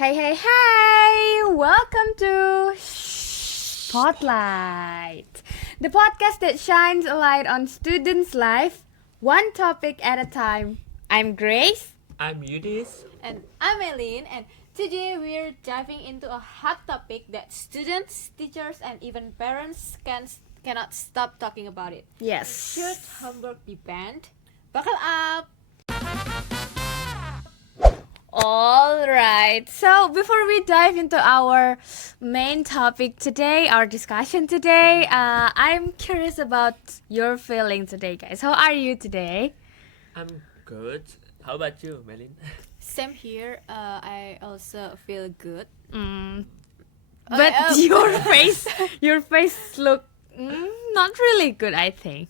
Hey, hey, hey! Welcome to Spotlight, the podcast that shines a light on students' life, one topic at a time. I'm Grace. I'm Yudis. And I'm Eileen, and today we're diving into a hot topic that students, teachers, and even parents cannot stop talking about it. Yes. Should homework be banned? Buckle up! Alright, so before we dive into our main topic today, our discussion today, I'm curious about your feeling today, guys. How are you today? I'm good. How about you, Melin? Same here. I also feel good. But your face look not really good, I think.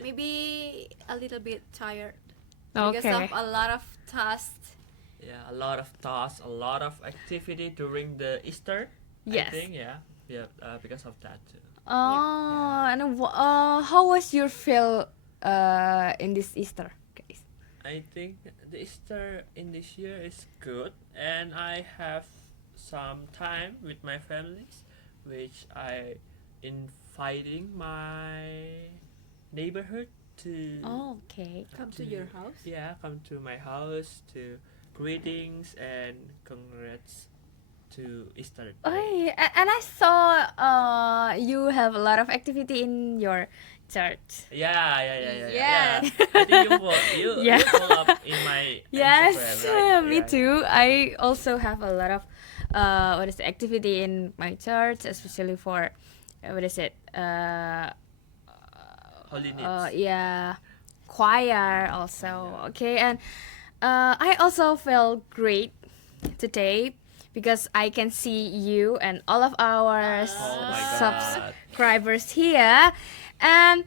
Maybe a little bit tired because Okay. of a lot of tasks. Yeah, a lot of tasks, a lot of activity during the Easter. Yes. I think, yeah. Because of that too. Oh, and how was your feel in this Easter, guys? I think the Easter in this year is good, and I have some time with my families, which I inviting my neighborhood to Okay. Come to your house. come to my house to greetings and congrats to Easter Oh, Day. yeah. And I saw you have a lot of activity in your church. Yeah. Yes. I think you Yeah. follow up in my Yes, Instagram, right? me too. I also have a lot of activity in my church, especially for what is it? Holy needs. Yeah, choir also. Okay, and I also feel great today because I can see you and all of our Oh my God. subscribers here, and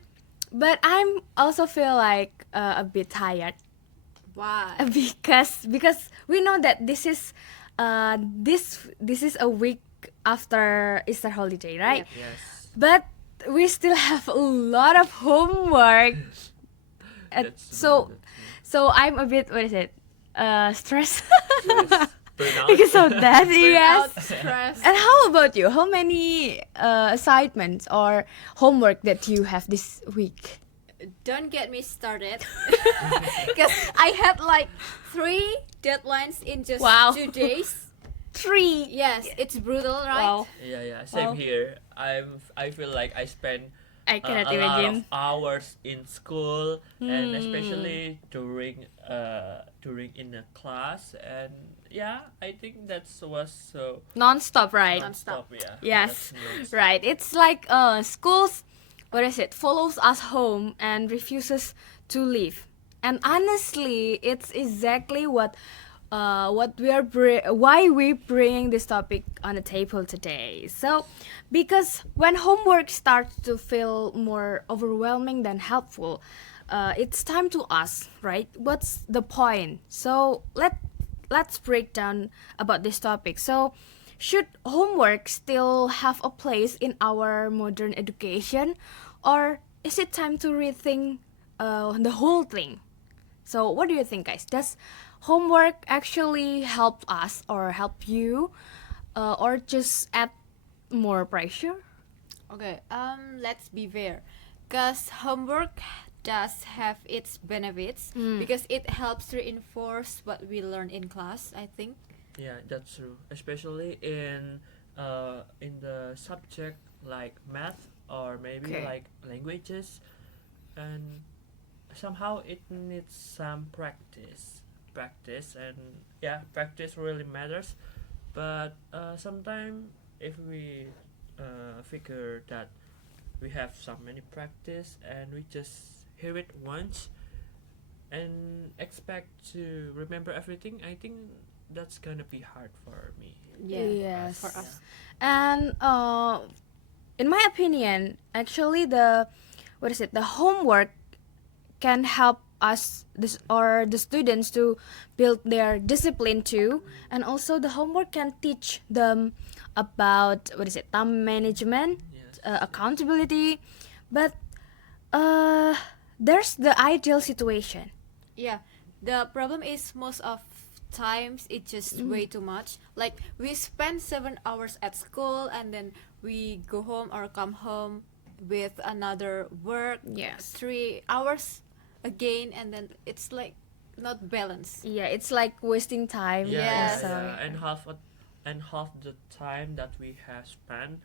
but I'm also feel like a bit tired Why? because we know that this is a week after Easter holiday, right? Yep. Yes. But we still have a lot of homework. That's So true. so I'm a bit stressed Yes. Burnout. because of that. Burnout, Yes. stress. And how about you? How many assignments or homework that you have this week? Don't get me started because I had like 3 deadlines in just Wow. 2 days. 3. Yes, it's brutal, right? Wow. Yeah. Same Wow. here. I feel like I spend I cannot a lot of imagine. hours in school, and Hmm. especially during in a class, and yeah, I think that was so Non-stop, right? Non-stop. Yeah. Yes. That's non-stop. Right. It's like schools, what is it? Follows us home and refuses to leave. And honestly, it's exactly what why we bring this topic on the table today. So, because when homework starts to feel more overwhelming than helpful, it's time to ask, right? What's the point? So let's break down about this topic. So, should homework still have a place in our modern education, or is it time to rethink the whole thing? So, what do you think, guys? Does homework actually help us or help you, or just add more pressure? Okay, let's be fair. Because homework does have its benefits because it helps reinforce what we learn in class, I think. Yeah, that's true. Especially in the subject like math or maybe Okay. like languages, and somehow it needs some practice, and yeah, practice really matters. But sometimes if we figure that we have so many practice and we just hear it once and expect to remember everything, I think that's gonna be hard for me. Yes. For us. And in my opinion, actually, the homework can help us or the students to build their discipline too, and also the homework can teach them about time management, Yes. accountability, but there's the ideal situation. Yeah, the problem is most of times it's just way too much. Like we spend 7 hours at school and then we go home or come home with another work Yes. 3 hours again, and then it's like not balanced. Yeah, it's like wasting time. Yes. And half the time that we have spent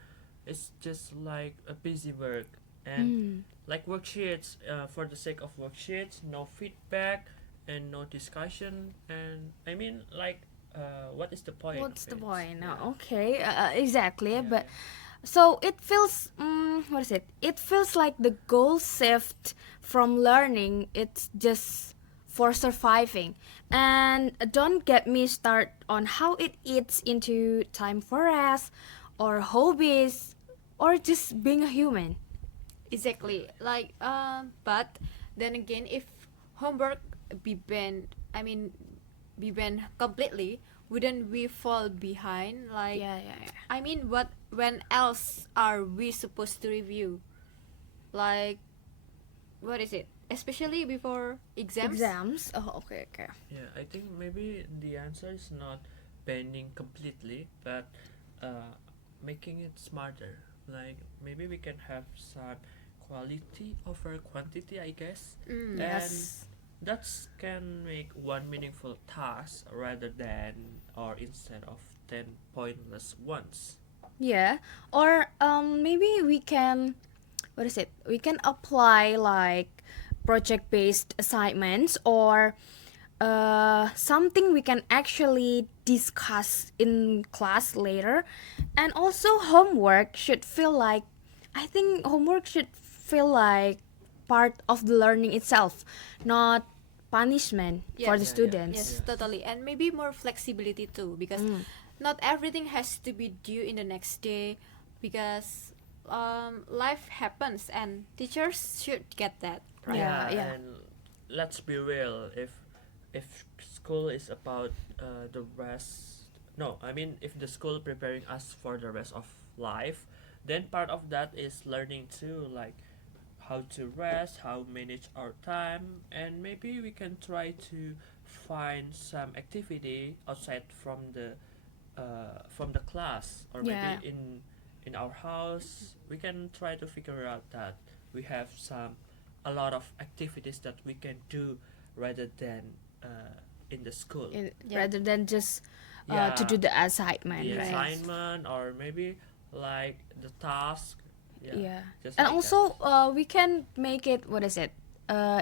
is just like a busy work and like worksheets for the sake of worksheets, no feedback and no discussion, and I mean like what is the point? What's of the it? point? Yeah. Okay, exactly. Yeah, But so it feels, what is it? It feels like the goal shift from learning. It's just for surviving. And don't get me started on how it eats into time for rest, or hobbies, or just being a human. Exactly. Like but then again, if homework be banned, I mean be banned completely, wouldn't we fall behind? Like Yeah. I mean, what when else are we supposed to review? Like what is it? Especially before exams. Exams. Oh, okay. Yeah, I think maybe the answer is not banning completely, but uh, making it smarter. Like maybe we can have some quality over quantity, I guess, Mm. Yes. that can make one meaningful task rather than or instead of 10 pointless ones. Yeah. Or maybe we can, what is it? We can apply like project based assignments, or something we can actually discuss in class later. And also homework should feel like, I think homework should feel like part of the learning itself, not punishment for the Yes. students. Yes, totally. And maybe more flexibility too, because not everything has to be due in the next day, because life happens and teachers should get that, right? Yeah. And let's be real. If school is about the rest, no, I mean if the school preparing us for the rest of life, then part of that is learning too, like how to rest, how manage our time, and maybe we can try to find some activity outside from the class, or Yeah. maybe in our house. We can try to figure out that we have a lot of activities that we can do rather than in the school. Yeah. Rather than just to Yeah, do the assignment, the right? assignment, or maybe like the task. Yeah. Just And like also, we can make it, what is it?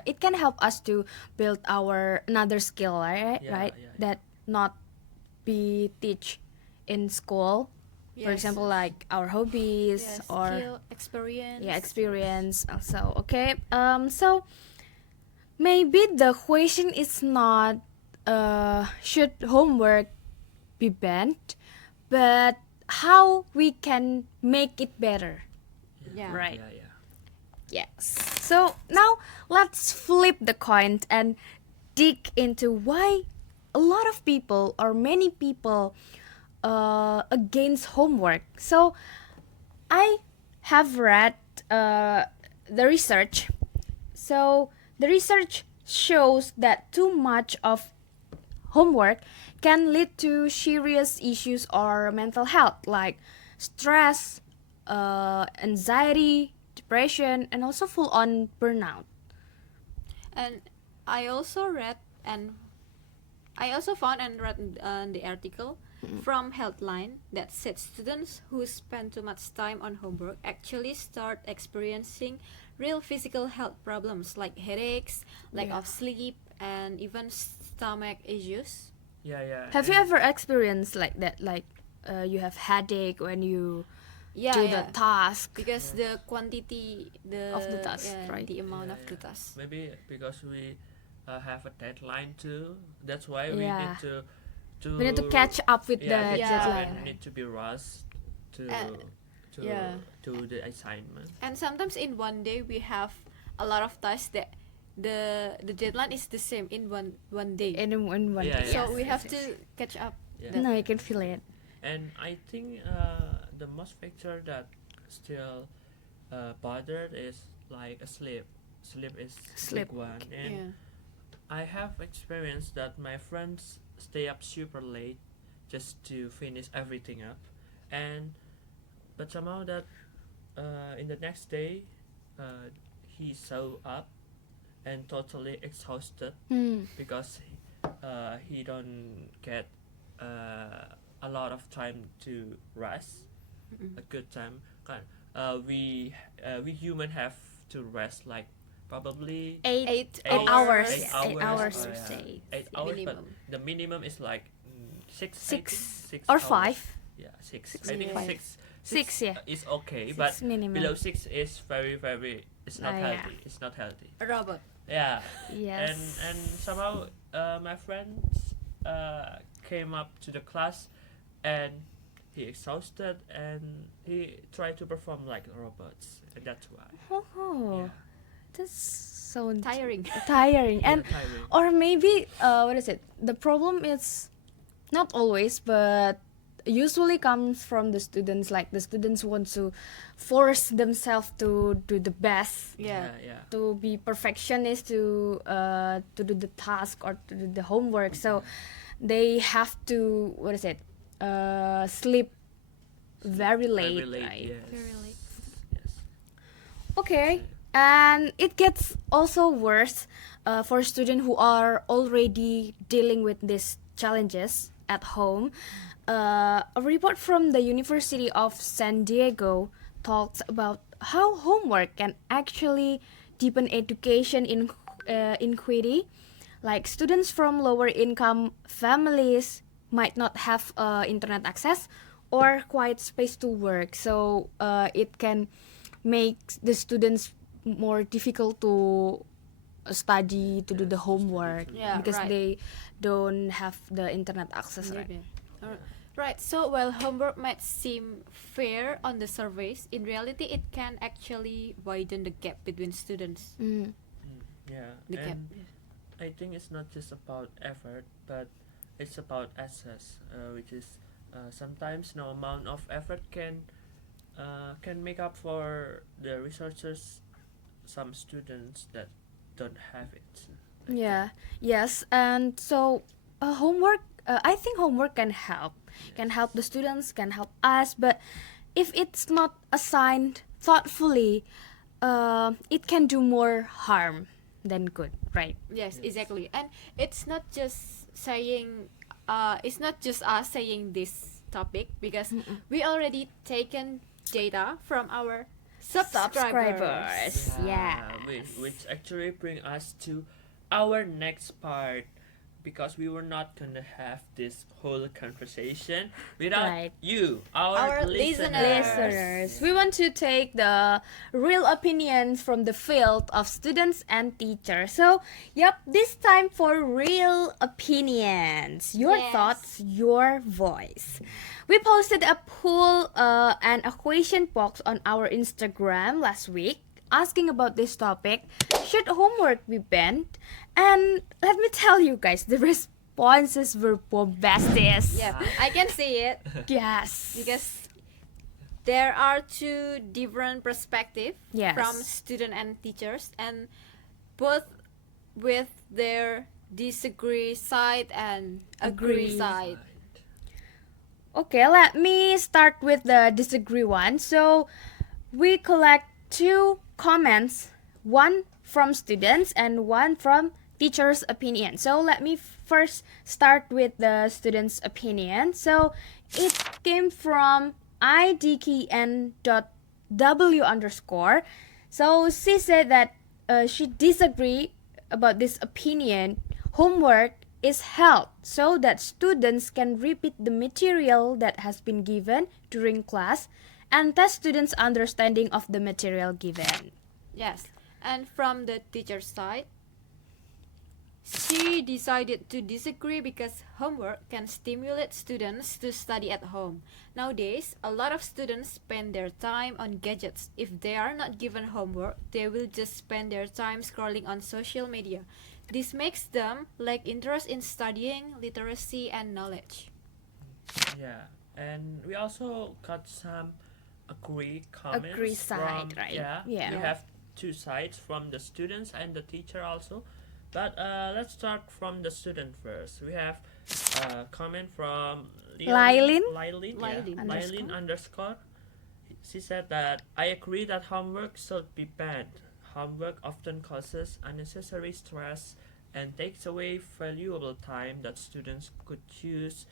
It can help us to build our another skill, right? Yeah, Right? yeah, yeah. That not be teach in school. For Yes. example, like our hobbies, Yes, or skill, experience. yeah, experience also. Okay. So maybe the question is not should homework be banned, but how we can make it better. Yeah. Right. Yeah, yeah. Yes. So now let's flip the coin and dig into why a lot of people, or many people, against homework. So I have read the research. So the research shows that too much of homework can lead to serious issues or mental health, like stress, anxiety, depression, and also full on burnout. And I also read and I also found and read the article from Healthline that said students who spend too much time on homework actually start experiencing real physical health problems like headaches, lack Yeah. of sleep, and even stomach issues. Yeah. Have you and- ever experienced like that? Like you have headache when you Yeah, do yeah. the task. Because the quantity, Of the task, right? the amount Yeah, of the yeah. task. Maybe because we have a deadline too. That's why we Yeah. need to We need to catch up with yeah, the catch Yeah. up deadline. and need to be rushed to to yeah. do the assignment. And sometimes in one day we have a lot of tasks that the deadline is the same in one day. In one Yeah, day. yeah. So we Yes, have yes, to yes. catch up. Yeah. No, I can feel it. And I think the most factor that still bothered is like a sleep. Sleep is Sleep. big one, and Yeah. I have experienced that my friends stay up super late just to finish everything up, and but somehow that in the next day he saw up and totally exhausted Mm. because he don't get a lot of time to rest, a good time. We human have to rest like probably Eight, Eight eight hours. hours. Yes. 8 hours or, per yeah, day. 8 hours, but Minimum. the minimum is like six, I think, Six 6 or hours. 5. Yeah, six. Six I think minimum. six. 6, yeah. is okay, 6 but minimum. below 6 is very. It's not Yeah. healthy. It's not healthy. A robot. Yeah. Yes. And somehow my friends came up to the class, and he exhausted and he tried to perform like robots, and that's why. Oh, Yeah. that's so Tiring. tiring. Yeah, And tiring. or maybe what is it? The problem is not always, but usually comes from the students. Like the students want to force themselves to do the best, Yeah. to be perfectionist, to do the task or to do the homework. So they have to sleep very late, Very late. right? Yes. Very late. Yes. Okay, and it gets also worse for students who are already dealing with these challenges at home. A report from the University of San Diego talks about how homework can actually deepen education inequity. Like students from lower income families might not have internet access or quiet space to work, so it can make the students more difficult to study, to do Yes, the to study homework, too. Yeah, because right. they don't have the internet access, right? Maybe. Right, so while homework might seem fair on the surface, in reality it can actually widen the gap between students. Mm. Yeah. The gap. And I think it's not just about effort, but it's about access, which is sometimes no amount of effort can make up for the researchers. Some students that don't have it. Yeah, yes, and so homework. I think homework can help the students, can help us. But if it's not assigned thoughtfully, it can do more harm than good, right? Yes, Yes. exactly. And it's not just saying it's not just us saying this topic because we already taken data from our subscribers. Yeah. Which actually bring us to our next part, because we were not gonna have this whole conversation without Right. you, Our listeners. Listeners, we want to take the real opinions from the field of students and teachers. So, yep, this time for real opinions. Your Yes. thoughts, your voice. We posted a poll and a question box on our Instagram last week asking about this topic. Should homework be banned? And let me tell you guys, the responses were bombastic. Yeah, I can see it Yes. because there are two different perspectives Yes. from student and teachers, and both with their disagree side and agree Agree. side. Okay, let me start with the disagree one. So, we collect two comments, one from students and one from teachers' opinion. So, let me first start with the students' opinion. So, it came from idkn.w underscore. So, she said that she disagree about this opinion. Homework is held so that students can repeat the material that has been given during class and test students' understanding of the material given. Yes, and from the teacher side, she decided to disagree because homework can stimulate students to study at home. Nowadays, a lot of students spend their time on gadgets. If they are not given homework, they will just spend their time scrolling on social media. This makes them lack interest in studying, literacy, and knowledge. Yeah, and we also got some agree comments Agree side, from right? yeah. Yeah. We have two sides from the students and the teacher also, but let's start from the student first. We have comment from Lylin? Lylin, yeah, Lylin. Lylin underscore. She said that I agree that homework should be banned. Homework often causes unnecessary stress and takes away valuable time that students could use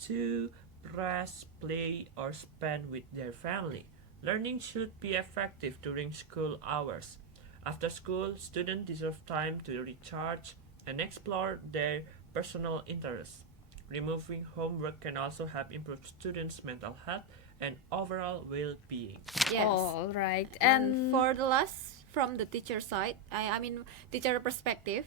to rest, play, or spend with their family. Learning should be effective during school hours. After school, students deserve time to recharge and explore their personal interests. Removing homework can also help improve students' mental health and overall well-being. Yes. All right. And for the last, from the teacher side, I mean teacher perspective,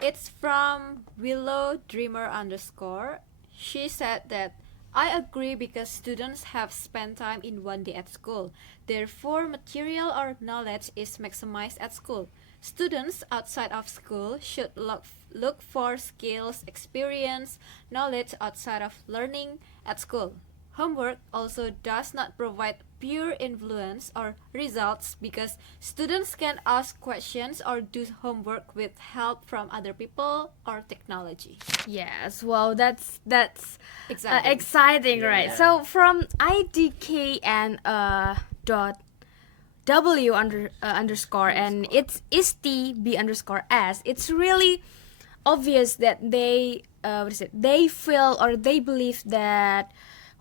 it's from Willow Dreamer underscore. She said that I agree because students have spent time in one day at school. Therefore, material or knowledge is maximized at school. Students outside of school should look for skills, experience, knowledge outside of learning at school. Homework also does not provide pure influence or results because students can ask questions or do homework with help from other people or technology. yes, wow, that's Exciting. exciting, right? Yeah. So from IDK and dot W underscore and it's isti B underscore S. It's really obvious that they what is it? They feel or they believe that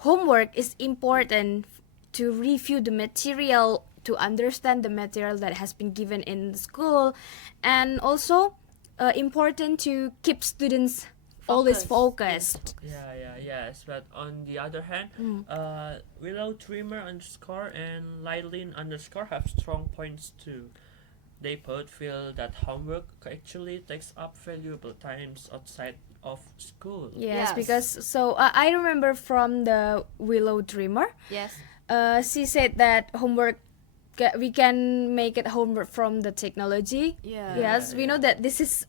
homework is important to review the material, to understand the material that has been given in the school, and also important to keep students always focused. Yes. But on the other hand, Willow Dreamer underscore and Lylin underscore have strong points too. They both feel that homework actually takes up valuable times outside of school. Yes, Yes. because so I remember from the Willow Dreamer, Yes. she said that we can make it homework from the technology. Yeah. Yes, we know Yeah. that this is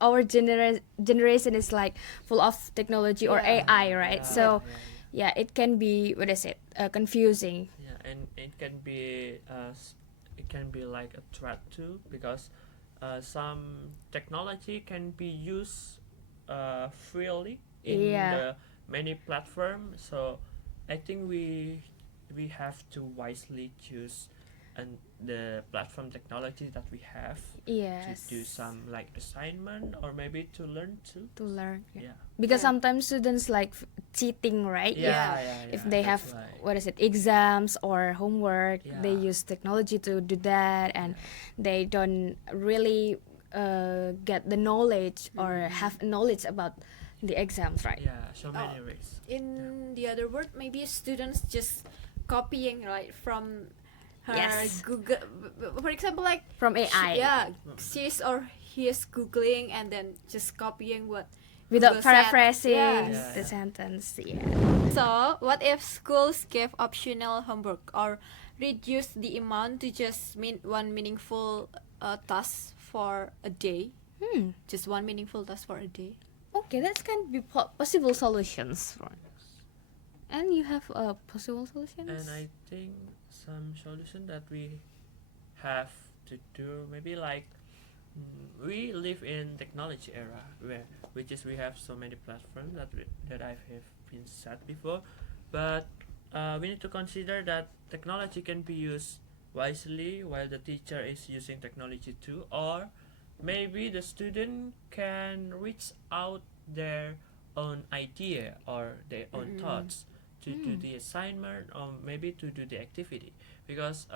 our generation is like full of technology or Yeah. AI, right? Yeah, So yeah, yeah, it can be what is it confusing. yeah, and it can be it can be like a threat too because some technology can be used freely in Yeah. the many platforms. So I think we have to wisely choose and the platform technology that we have Yes. to do some like assignment or maybe to learn too. To learn. Yeah. Yeah. Because Yeah. sometimes students like cheating, right? Yeah, If they have that's why. what is it exams or homework, they Yeah. use technology to do that, and they don't really get the knowledge or have knowledge about the exams, right? Yeah, so many risks. In the other word, maybe students just copying right from her Yes. Google. For example, like From AI. she's or he is googling and then just copying what Without Google said. paraphrasing Yes. the Yeah. sentence. Yeah. So, what if schools gave optional homework or reduce the amount to just one meaningful task for a day? Just one meaningful task for a day. Okay, that can be possible solutions. Right? And you have possible solutions? And I think some solution that we have to do maybe like we live in technology era where which is we have so many platforms that I have been said before, but we need to consider that technology can be used wisely while the teacher is using technology too, or maybe the student can reach out their own idea or their own thoughts to do the assignment or maybe to do the activity because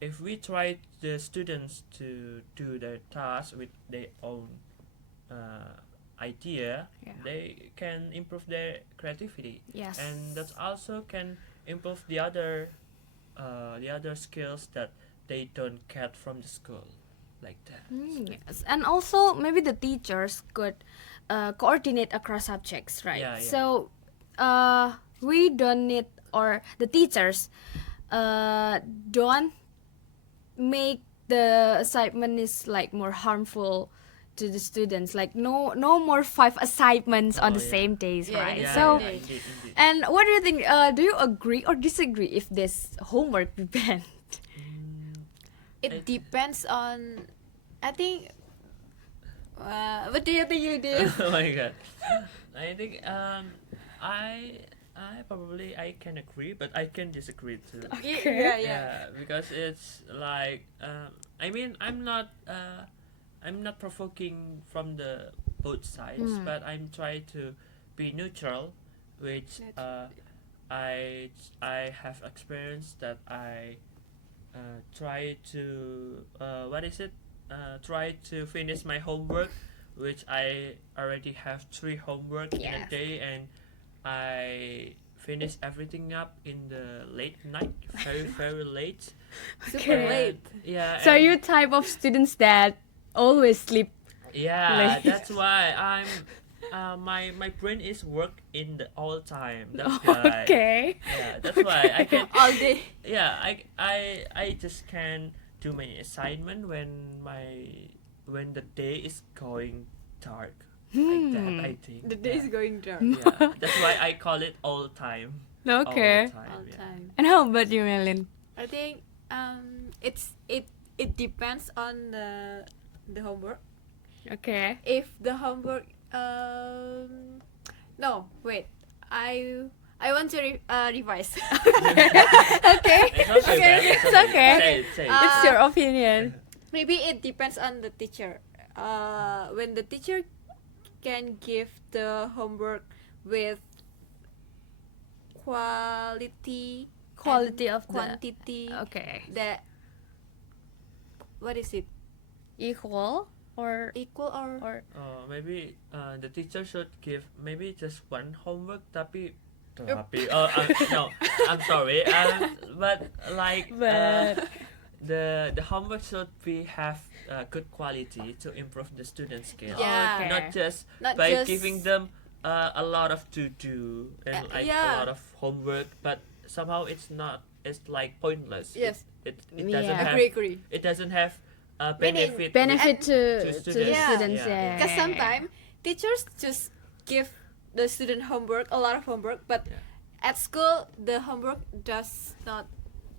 if we try the students to do their task with their own idea, Yeah. they can improve their creativity, Yes. and that also can improve the other skills that they don't get from the school, like that. Yes, and also maybe the teachers could coordinate across subjects, right? Yeah, yeah. So we don't need, or the teachers don't make the assignment is like more harmful to the students. Like no more 5 assignments on Oh, the yeah. same days, Yeah, right? yeah, So. yeah. Indeed. And what do you think? Do you agree or disagree if this homework be banned? It depends on. I think What do you think you did? Oh my god. I think I probably I can agree, but I can disagree too. Okay. Yeah. Because it's like I mean I'm not provoking from the both sides, but I'm trying to be neutral, which I have experienced that I try to what is it? Try to finish my homework, which I already have 3 homework in a Yes. day, and I finish everything up in the late night, very late. Super Okay. late. Yeah. So and- you type of students that always sleep. Yeah, late. that's why I'm. My brain is work in the all time. That's why. Okay. Yeah, that's why I can. All day. Yeah, I just can do my assignment when the day is going dark. Like that, I think. The day is Yeah. going dark. Yeah, that's why I call it all time. Okay. All time. All yeah. time. And how about you, Melin? I think it depends on the homework. Okay. If the homework no wait I want to revise. Okay. It's not so Okay, bad. it's okay. Say it. It's your opinion. Maybe it depends on the teacher. When the teacher can give the homework with quality Quality and of the. quantity, Okay. that what is it, Equal or equal or Maybe the teacher should give maybe just one homework tapi Yup. no, I'm sorry, but like But- the homework should be have good quality to improve the student skill. Yeah. Okay. Not just not by just giving them a lot of to do and like yeah. a lot of homework, but somehow it's like pointless. Yes. It doesn't Yeah. have agree it doesn't have Meaning- benefit. benefit to to the students. students. Yeah. Yeah. because sometimes teachers just give the student homework, a lot of homework, but Yeah. at school the homework does not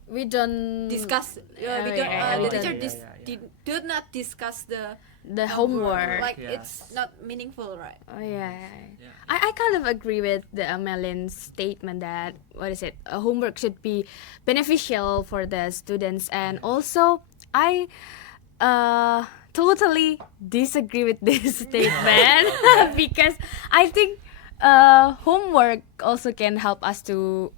we don't discuss. yeah, We don't. yeah, The we teacher don't. do not discuss the the homework. Like Yes. it's not meaningful, right? Oh yeah. Yeah. I kind of agree with the Melin's statement that what is it? Homework should be beneficial for the students, and also I totally disagree with this statement because I think homework also can help us to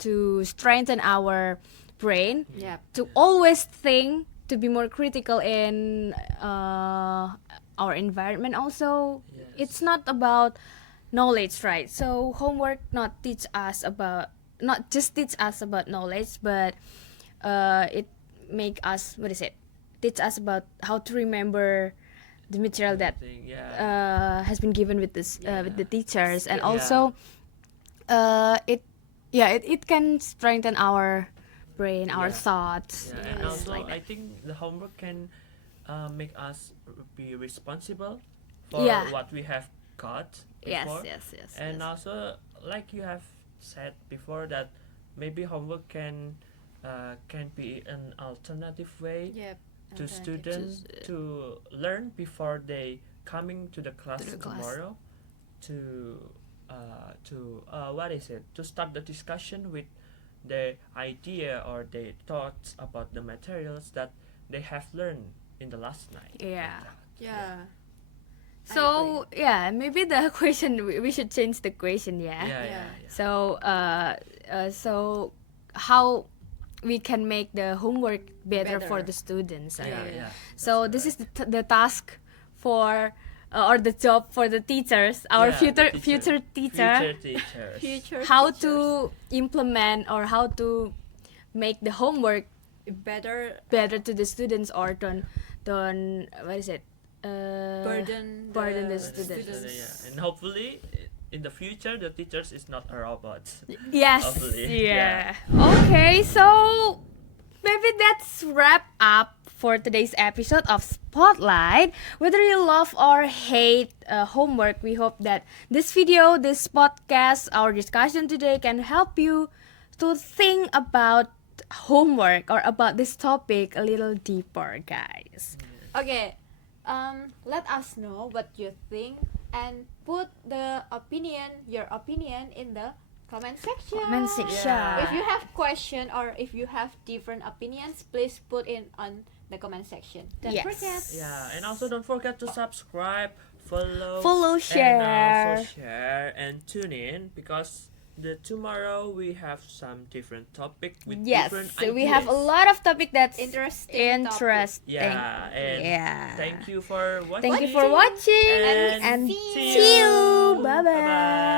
to strengthen our brain, Yeah. to always think, to be more critical in our environment also. Yes. It's not about knowledge, right? So homework not just teach us about knowledge, but it make us teach us about how to remember the material that Everything, yeah. has been given with this with the teachers, and Yeah. also it can strengthen our brain, our Yeah. thoughts. Yeah, and Yes. also like I that. think the homework can make us be responsible for Yeah. what we have got Yes, before. yes. And also, like you have said before, that maybe homework can be an alternative way Yep. to students to learn before they coming to the class the class. tomorrow, to what is it, to start the discussion with their idea or their thoughts about the materials that they have learned in the last night. Yeah. Yeah. So yeah, maybe the question we should change the question. Yeah, Yeah. yeah, yeah. So how we can make the homework better for Better. the students. Yeah, Okay. yeah. So That's this is the task for or the job for the teachers, our Yeah, the future teacher. Future teachers. Future How teachers. to implement or how to make the homework better better to the students, or don't what is it? burden burden the students. Yeah. And hopefully, in the future, the teachers is not a robot. Yes. Hopefully, Yeah. Okay, so maybe that's wrap up for today's episode of Spotlight. Whether you love or hate homework, we hope that this video, this podcast, our discussion today can help you to think about homework or about this topic a little deeper, guys. Okay, Let us know what you think and put your opinion in the comment section. Comment section. Yeah. If you have question or if you have different opinions, please put in on the comment section. Don't Yes. forget. Yeah, and also don't forget to subscribe, follow, Follow, share. and also share and tune in because tomorrow we have some different topic with Yes, different so we have a ideas. lot of topic that's Interesting interesting. Yeah, and Yeah. thank you for watching. Thank you for watching and and see see you. you. Bye bye. Bye-bye.